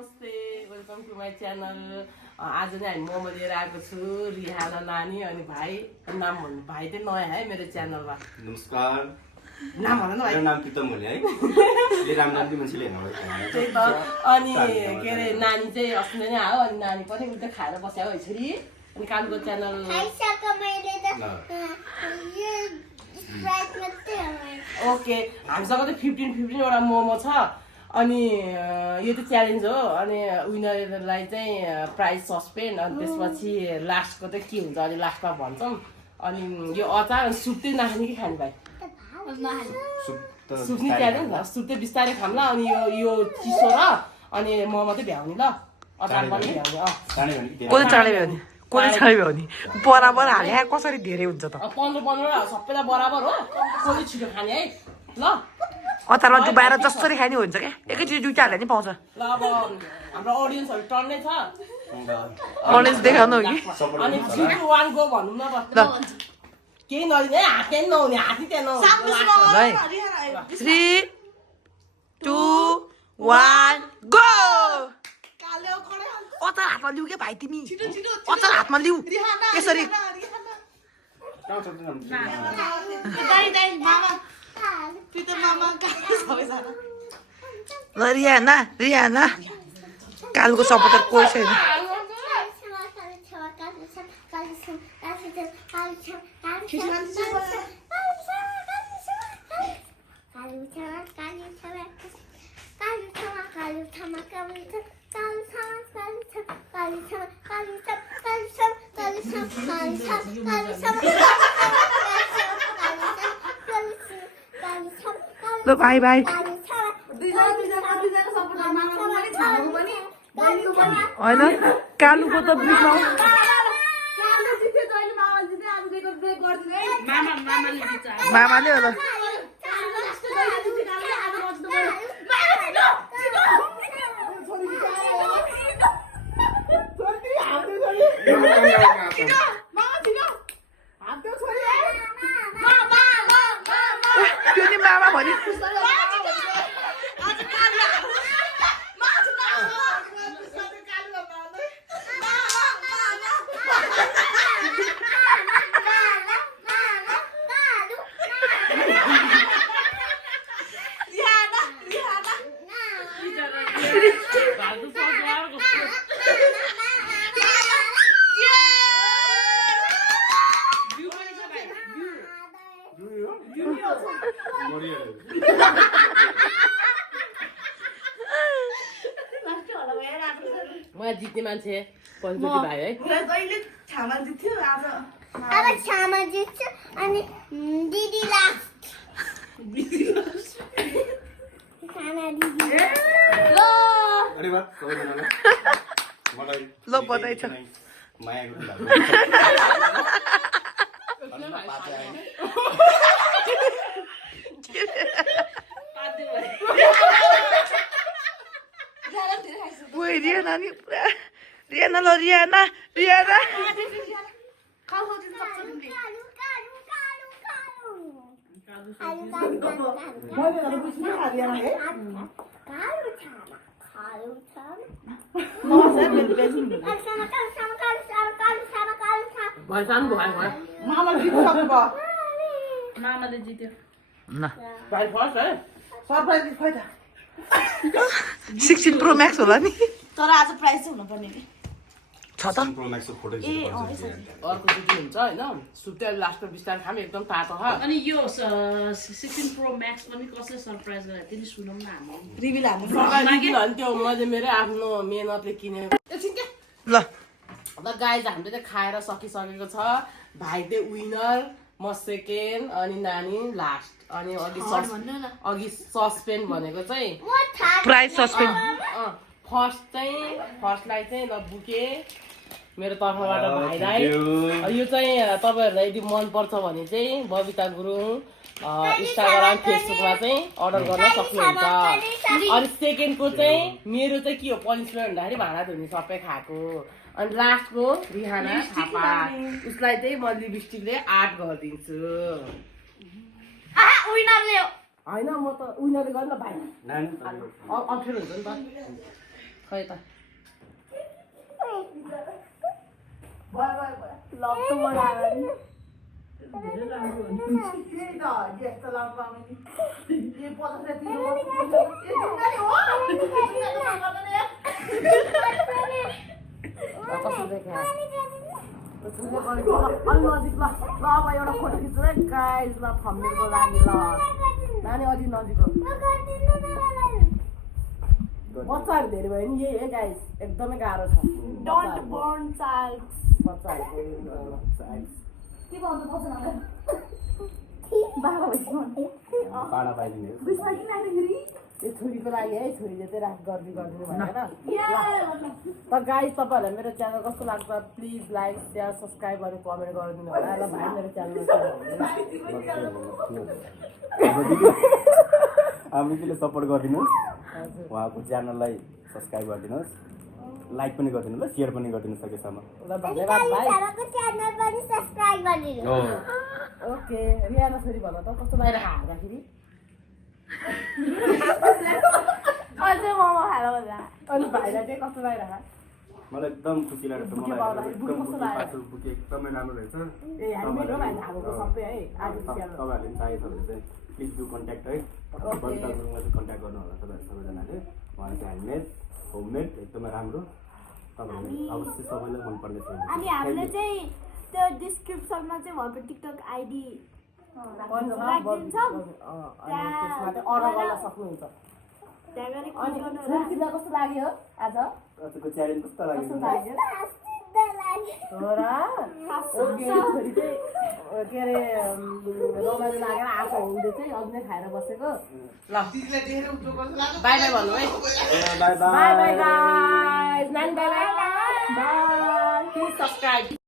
नमस्ते welcome to my channel आज नै हामी मोमो लिएर आएको छु रिहाना नानी अनि भाइ नाम भन्नु भाइ चाहिँ नयाँ है मेरो च्यानलमा नमस्कार नाम भन न भाइ मेरो नाम प्रितम होली है यो राम नाम मान्छेले हेर्नु त्यही त अनि के अरे नानी चाहिँ अस्ति नै आयो अनि नानी पनि उल्टा खाएर बस्यो हो छोरी अनि कालुको च्यानल ओके हामीसँग चाहिँ 15 वटा मोमो छ अनि यो त च्यालेन्ज हो अनि विनरलाई चाहिँ प्राइज सस्पेन्ड अनि त्यसपछि लास्टको चाहिँ के हुन्छ अनि लास्टमा भन्छौँ अनि यो अचार सुप चाहिँ नखाने कि खाने भाइ सुप नि च्यालेन्ज सुप चाहिँ बिस्तारै खाम्ला अनि यो चिसो र अनि म मात्रै भ्याउने ल अचार पनि भ्याउने कसले चाँडै भ्याउने बराबर हाले कसरी धेरै हुन्छ त 15 सबैलाई बराबर हो कसले छिटो खाने है ल अचारमा डुबाएर जसरी खाने हुन्छ क्या एकैचोटि दुईटा हाल्दा नि पाउँछ ल अब हाम्रो अडियन्सहरू टन्नै छ अडियन्स देखाउनु हो कि अनि 3 2 1 गो भन्नु न त केही नदिने हात केही नहुने हात त्यहाँ नहुने 3 2 1 गो अचार हातमा लिऊ क्या भाइ तिमी अचार हातमा लिऊ यसरी ल रिहाना रिहाना कालुको सपोर्टर कोही छैन ल बाई बाई होइन कालुको त बिचमा मामाले होला त्यो नि मामा भने म जित्ने मान्छे पञ्चोटी भाइ है अब छामा जित्छु अनि दिदी लास्ट खाना दिदी ल बधाई छ रिहाना नि पुरा रिहाना ल रिहाना रिहाना मामाले जित्यो ल भाइ फर्स्ट है सरप्राइज खोइ त 16 प्रो म्याक्स होला नि तर आज प्राइस चाहिँ हुनुपर्ने कि छ त अर्को जुटी हुन्छ होइन सुप चाहिँ लास्टमा बिस्तारै खाम एकदम तातो छ अनि यो 16 प्रो म्याक्स पनि कसले सरप्राइज गरेको थियो नि सुनौँ न हामी रिभिल हामी अनि त्यो मैले मेरो आफ्नो मेहनतले किनेको ल ल गाइज हामीले चाहिँ खाएर सकिसकेको छ भाइ चाहिँ विनर म सेकेन्ड अनि नानी लास्ट अनि अघि सस्पेन्ड भनेको चाहिँ प्राइस सस्पेन्ड फर्स्टलाई चाहिँ ल बुके मेरो तर्फबाट भाइलाई यो चाहिँ तपाईँहरूलाई यदि मनपर्छ भने चाहिँ बबिता गुरुङ इन्स्टाग्राम फेसबुकमा चाहिँ अर्डर गर्न सक्नुहुन्छ अनि सेकेन्डको चाहिँ मेरो चाहिँ के हो पनिसमेन्ट भन्दाखेरि भाँडा धुने सबै खाएको अनि लास्टको रिहाना थापा उसलाई चाहिँ म लिपस्टिकले आर्ट गरिदिन्छु होइन म त उनीहरूले गर्नु भाइ अप्ठ्यारो हुन्छ नि त खै त लभ त बनाएर नि कस्तो देखा अलि नजिक ल अब एउटा फोटो खिच्नु है गाइस ल थम्नेलको लागि ल नानी अलि नजिक हो बच्चाहरू धेरै भयो नि यही है गाइस एकदमै गाह्रो छ डोन्ट बर्न चाइल्ड पाडा पाइदिने यो छोरीको लागि है छोरीले चाहिँ गरिदिनु भनेर त गाइस तपाईँहरूलाई मेरो च्यानल कस्तो लाग्छ प्लिज लाइक सेयर सब्सक्राइब गरेर कमेन्ट गरिदिनु होला ल भाइ मेरो च्यानल हामीले सपोर्ट गरिदिनुहोस् उहाँको च्यानललाई सब्सक्राइब गरिदिनुहोस् लाइक पनि गरिदिनु ल सेयर पनि गरिदिनु सकेसम्म ल धन्यवाद भाइ च्यानल पनि सब्स्क्राइब गरिदिनु ओके रियाना छोरी भन त कस्तो लागिरहेको हाल्दाखेरि अझै मोमो खाएर होला अनि भाइलाई चाहिँ कस्तो लागिरहेको मलाई एकदम खुसी लागेको छ मलाई एकदम बुके एकदमै राम्रो रहेछ ए हामी मेरो भाइले हालेको सबै है आज तपाईँहरूले पनि चाहेको छ भने चाहिँ प्लिज डु कन्ट्याक्ट है बबिता गुरुङलाई चाहिँ कन्ट्याक्ट गर्नु होला तपाईँहरू सबैजनाले उहाँले चाहिँ ह्यान्डमेड होममेड एकदमै राम्रो तपाईँहरूले अवश्य सबैलाई मनपर्ने छ अनि हामीले चाहिँ त्यो डिस्क्रिप्सनमा चाहिँ उहाँको टिकटक आइडी त्यसमा चाहिँ अर्डर गर्न सक्नुहुन्छ त्यहाँ गएर अनि छोरी किन्दा कस्तो लाग्यो आज आजको च्यालेन्ज कस्तो लाग्यो कस्तो लाग्यो हो र छोरी चाहिँ के अरे रमाइलो लागेर आएको हुँदै चाहिँ अघि नै खाएर बसेको ल बाई बाई भन्नु है बाई बाई बाई गाइस नानी by by by please subscribe